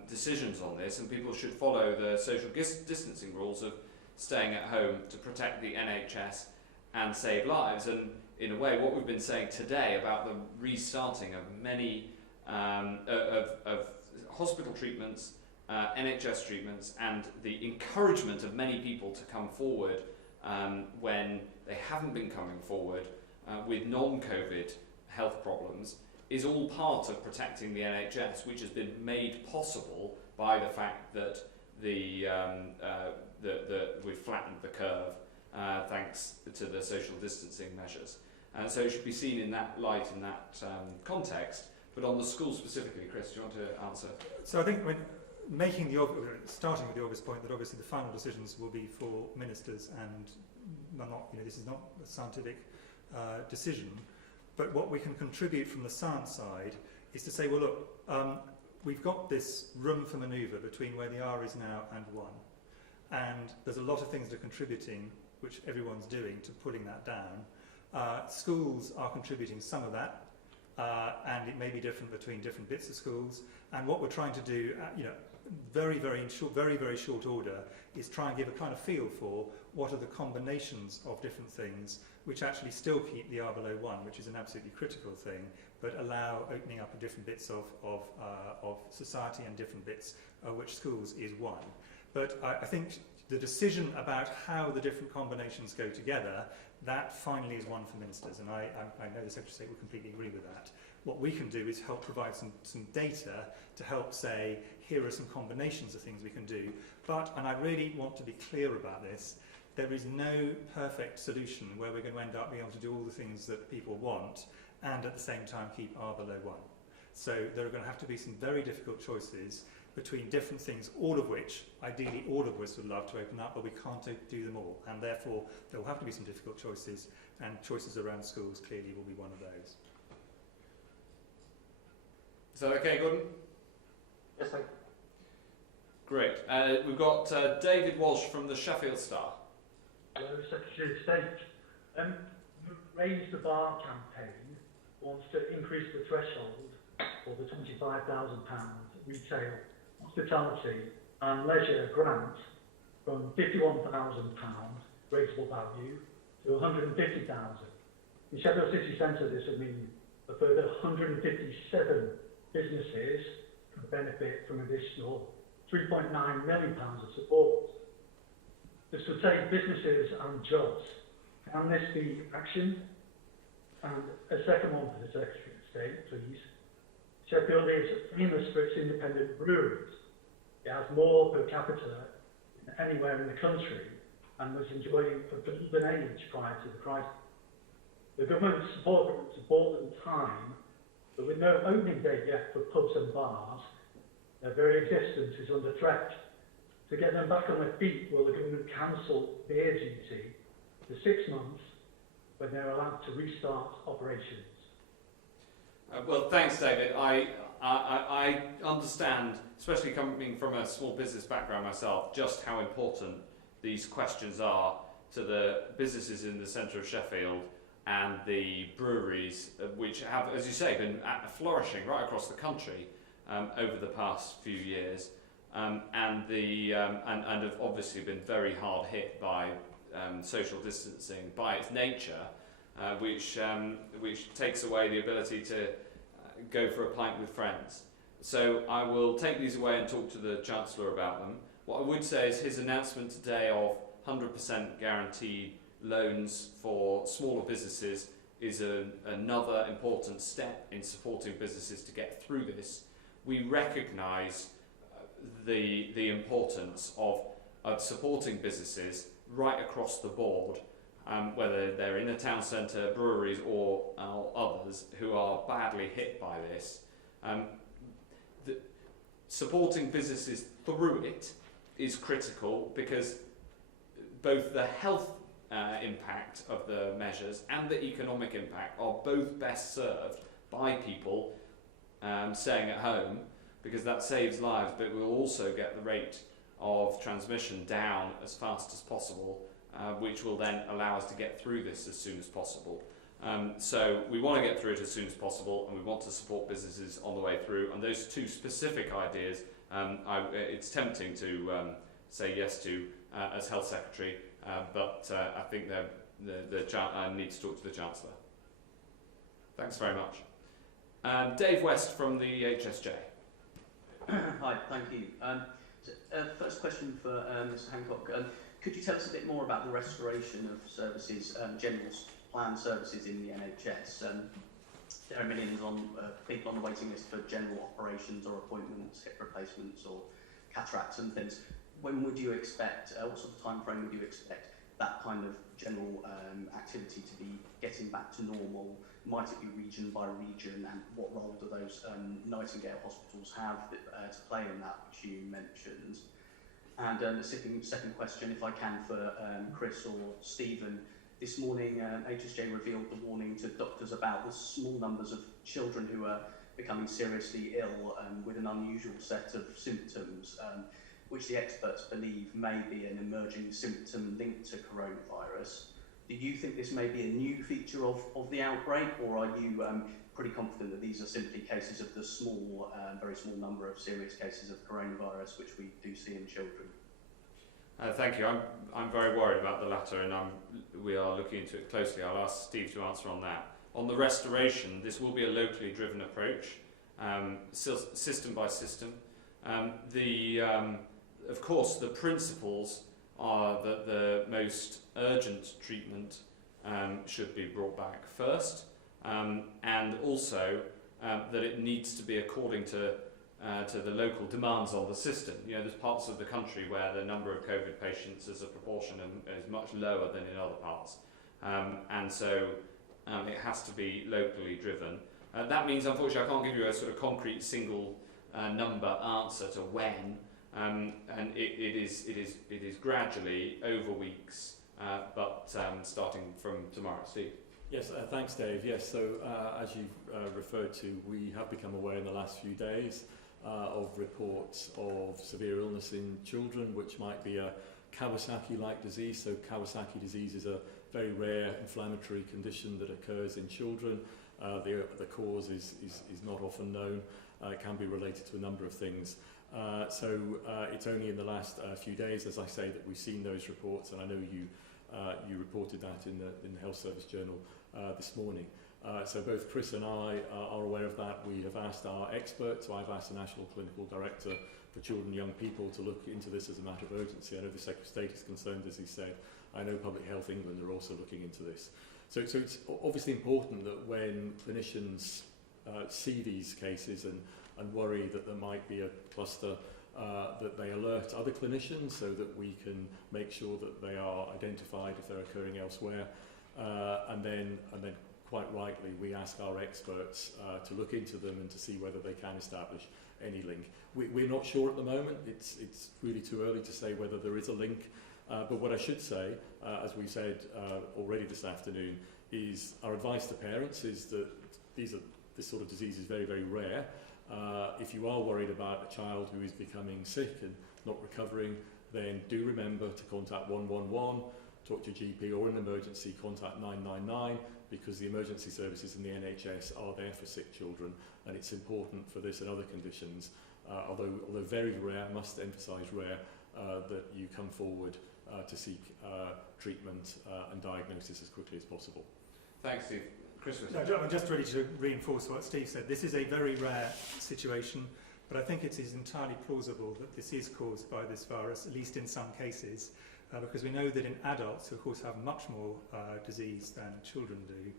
decisions on this, and people should follow the social distancing rules of staying at home to protect the NHS and save lives. And in a way, what we've been saying today about the restarting of many of hospital treatments, NHS treatments, and the encouragement of many people to come forward when they haven't been coming forward with non-COVID health problems, is all part of protecting the NHS, which has been made possible by the fact that we've flattened the curve thanks to the social distancing measures. And so it should be seen in that light, in that context. But on the school specifically, Chris, do you want to answer? So I think starting with the obvious point that obviously the final decisions will be for ministers, and this is not a scientific decision. But what we can contribute from the science side is to say, well, look, we've got this room for manoeuvre between where the R is now and 1. And there's a lot of things that are contributing, which everyone's doing, to pulling that down. Schools are contributing some of that, and it may be different between different bits of schools. And what we're trying to do, very, very short order, is try and give a kind of feel for what are the combinations of different things which actually still keep the R below 1, which is an absolutely critical thing, but allow opening up of different bits of society and different bits, which schools is 1. But I think the decision about how the different combinations go together, that finally is one for ministers, and I know the Secretary of State will completely agree with that. What we can do is help provide some data to help say, here are some combinations of things we can do. But, and I really want to be clear about this, there is no perfect solution where we're going to end up being able to do all the things that people want and at the same time keep R below 1. So there are going to have to be some very difficult choices between different things, all of which, ideally all of us would love to open up, but we can't do them all. And therefore, there will have to be some difficult choices, and choices around schools clearly will be one of those. Is that okay, Gordon? Yes, thank you. Great. We've got David Walsh from the Sheffield Star. Hello, Secretary of State. Raise the Bar campaign wants to increase the threshold for the £25,000 retail, hospitality and leisure grant from £51,000 rateable value to £150,000. In Sheffield City Centre, this would mean a further 157 businesses could benefit from additional £3.9 million of support. This would save businesses and jobs. Can this be action? And a second one for the Secretary of State, please. Sheffield is famous for its independent breweries. It has more per capita than anywhere in the country and was enjoying a golden age prior to the crisis. The government supported them time, but with no opening date yet for pubs and bars, their very existence is under threat. To get them back on their feet, will the government cancel beer duty for 6 months when they're allowed to restart operations? Well, thanks, David. I understand, especially coming from a small business background myself, just how important these questions are to the businesses in the centre of Sheffield and the breweries, which have, as you say, been flourishing right across the country over the past few years, and have obviously been very hard hit by social distancing by its nature, which takes away the ability to go for a pint with friends. So I will take these away and talk to the Chancellor about them. What I would say is his announcement today of 100% guaranteed loans for smaller businesses is another important step in supporting businesses to get through this. We recognise the importance of supporting businesses right across the board, whether they're in a town centre, breweries or others who are badly hit by this. Supporting businesses through it is critical, because both the health impact of the measures and the economic impact are both best served by people staying at home, because that saves lives, but we'll also get the rate of transmission down as fast as possible, which will then allow us to get through this as soon as possible. So we want to get through it as soon as possible, and we want to support businesses on the way through. And those two specific ideas, it's tempting to say yes to as Health Secretary, but I think I need to talk to the Chancellor. Thanks very much. Dave West from the HSJ. Hi, thank you. First question for Mr. Hancock. Could you tell us a bit more about the restoration of services, general planned services in the NHS? There are millions of people on the waiting list for general operations or appointments, hip replacements or cataracts and things. When would you expect, what sort of time frame would you expect that kind of general activity to be getting back to normal? Might it be region by region, and what role do those Nightingale hospitals have to play in that, which you mentioned? And the second question, if I can, for Chris or Stephen. This morning, HSJ revealed the warning to doctors about the small numbers of children who are becoming seriously ill with an unusual set of symptoms, which the experts believe may be an emerging symptom linked to coronavirus. Do you think this may be a new feature of the outbreak, or are you pretty confident that these are simply cases of the small, very small number of serious cases of coronavirus which we do see in children? Thank you. I'm very worried about the latter, and we are looking into it closely. I'll ask Steve to answer on that. On the restoration, this will be a locally driven approach, system by system. Of course, the principles are that the most urgent treatment should be brought back first, and also that it needs to be according to the local demands on the system. You know, there's parts of the country where the number of COVID patients as a proportion is much lower than in other parts, and so it has to be locally driven. That means, unfortunately, I can't give you a sort of concrete single number answer to when, and it is gradually over weeks, but starting from tomorrow. Steve. Yes, thanks, Dave. Yes, so as you referred to, we have become aware in the last few days of reports of severe illness in children, which might be a Kawasaki-like disease. So Kawasaki disease is a very rare inflammatory condition that occurs in children. The cause is not often known. It can be related to a number of things. So it's only in the last few days, as I say, that we've seen those reports, and I know you reported that in the Health Service Journal this morning. So both Chris and I are aware of that. We have asked our experts, so I've asked the National Clinical Director for Children and Young People to look into this as a matter of urgency. I know the Secretary of State is concerned, as he said. I know Public Health England are also looking into this. So it's obviously important that when clinicians see these cases and worry that there might be a cluster, that they alert other clinicians so that we can make sure that they are identified if they're occurring elsewhere. And then quite rightly, we ask our experts to look into them and to see whether they can establish any link. We're not sure at the moment. It's really too early to say whether there is a link. But what I should say, as we said already this afternoon, is our advice to parents is that this sort of disease is very, very rare. If you are worried about a child who is becoming sick and not recovering, then do remember to contact 111, talk to your GP, or in an emergency, contact 999, because the emergency services in the NHS are there for sick children, and it's important for this and other conditions, although very rare, I must emphasise rare, that you come forward to seek treatment and diagnosis as quickly as possible. Thanks, Steve. Chris. No, just really to reinforce what Steve said, this is a very rare situation, but I think it is entirely plausible that this is caused by this virus, at least in some cases, because we know that in adults, who of course have much more disease than children do,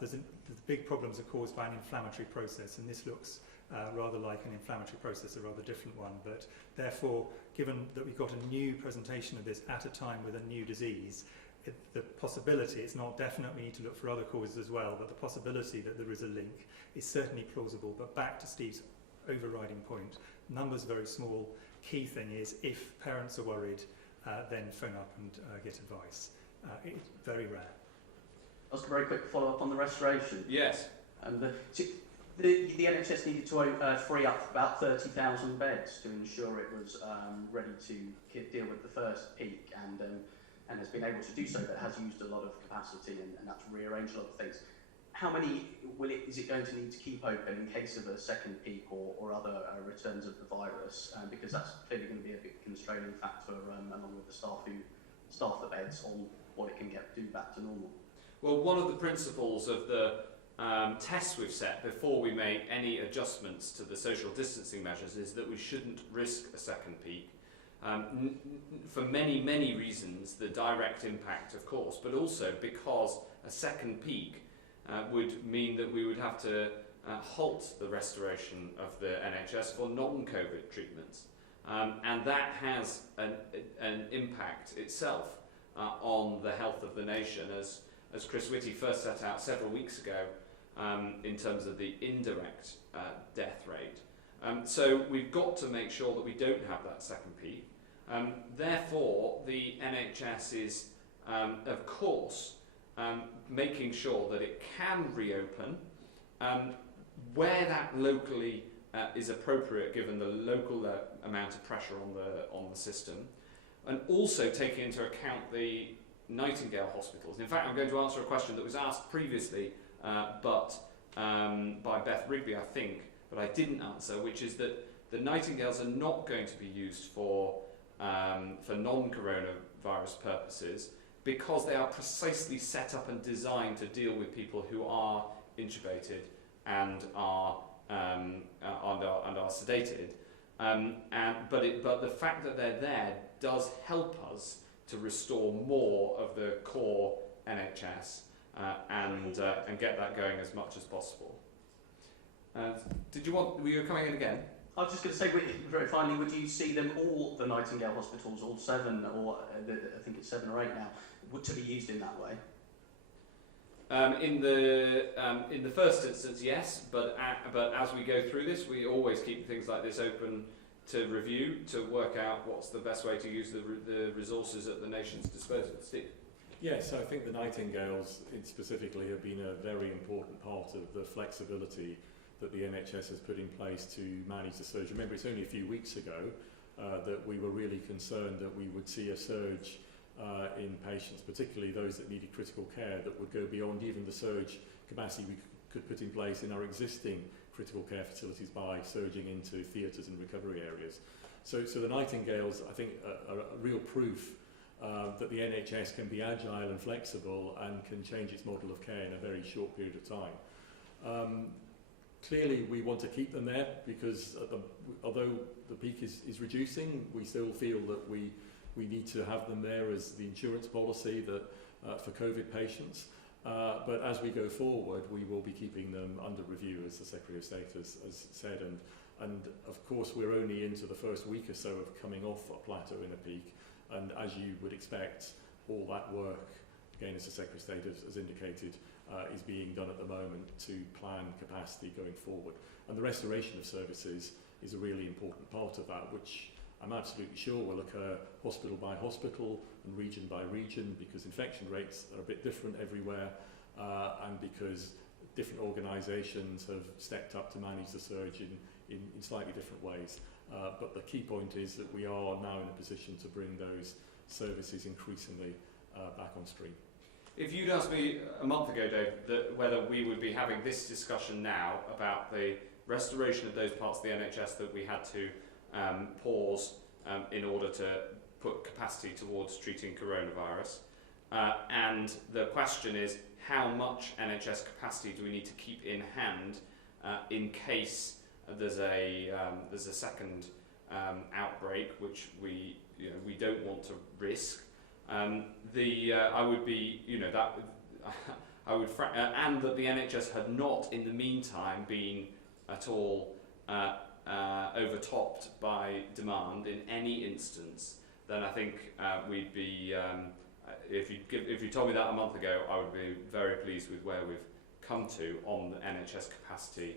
the big problems are caused by an inflammatory process, and this looks rather like an inflammatory process, a rather different one. But therefore, given that we've got a new presentation of this at a time with a new disease, the possibility, it's not definite, we need to look for other causes as well, but the possibility that there is a link is certainly plausible. But back to Steve's overriding point, numbers very small. Key thing is, if parents are worried, then phone up and get advice. It's very rare. Just a very quick follow-up on the restoration. Yes. The NHS needed to free up about 30,000 beds to ensure it was ready to deal with the first peak, and has been able to do so, but has used a lot of capacity and had to rearrange a lot of things. How many is it going to need to keep open in case of a second peak or other returns of the virus? Because that's clearly going to be a big constraining factor along with the staff who staff the beds on what it can do back to normal. Well, one of the principles of the tests we've set before we make any adjustments to the social distancing measures is that we shouldn't risk a second peak. For many, many reasons, the direct impact, of course, but also because a second peak would mean that we would have to halt the restoration of the NHS for non-COVID treatments. And that has an impact itself on the health of the nation, as Chris Whitty first set out several weeks ago, in terms of the indirect death rate. So we've got to make sure that we don't have that second peak. Therefore, the NHS is, of course, making sure that it can reopen where that locally is appropriate, given the local amount of pressure on the system, and also taking into account the Nightingale hospitals. In fact, I'm going to answer a question that was asked previously, but by Beth Rigby, I think, but I didn't answer, which is that the Nightingales are not going to be used for non-coronavirus purposes, because they are precisely set up and designed to deal with people who are intubated and are sedated. But the fact that they're there does help us to restore more of the core NHS and get that going as much as possible. Were you coming in again? I was just going to say, very finally, would you see them all, the Nightingale hospitals, all 7, or I think it's 7 or 8 now, to be used in that way? In the first instance, yes, but as we go through this, we always keep things like this open to review, to work out what's the best way to use the resources at the nation's disposal. Steve? Yes, I think the Nightingales specifically have been a very important part of the flexibility that the NHS has put in place to manage the surge. Remember, it's only a few weeks ago that we were really concerned that we would see a surge in patients, particularly those that needed critical care, that would go beyond even the surge capacity we could put in place in our existing critical care facilities by surging into theatres and recovery areas. So the Nightingales, I think, are a real proof that the NHS can be agile and flexible and can change its model of care in a very short period of time. Clearly, we want to keep them there because although the peak is reducing, we still feel that we need to have them there as the insurance policy that for COVID patients. But as we go forward, we will be keeping them under review, as the Secretary of State has said. And of course, we're only into the first week or so of coming off a plateau in a peak. And as you would expect, all that work, again, as the Secretary of State has indicated, is being done at the moment to plan capacity going forward. And the restoration of services is a really important part of that, which I'm absolutely sure will occur hospital by hospital and region by region, because infection rates are a bit different everywhere, and because different organisations have stepped up to manage the surge in slightly different ways. But the key point is that we are now in a position to bring those services increasingly back on stream. If you'd asked me a month ago, Dave, whether we would be having this discussion now about the restoration of those parts of the NHS that we had to pause in order to put capacity towards treating coronavirus, and the question is, how much NHS capacity do we need to keep in hand in case there's a second outbreak, which we don't want to risk. I would be, and that the NHS had not, in the meantime, been at all overtopped by demand in any instance, then I think we'd be, if you told me that a month ago, I would be very pleased with where we've come to on the NHS capacity,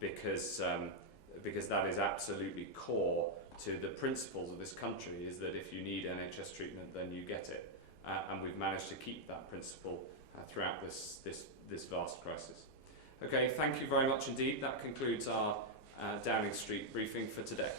because that is absolutely core to the principles of this country, is that if you need NHS treatment, then you get it. And we've managed to keep that principle throughout this vast crisis. Okay, thank you very much indeed. That concludes our Downing Street briefing for today.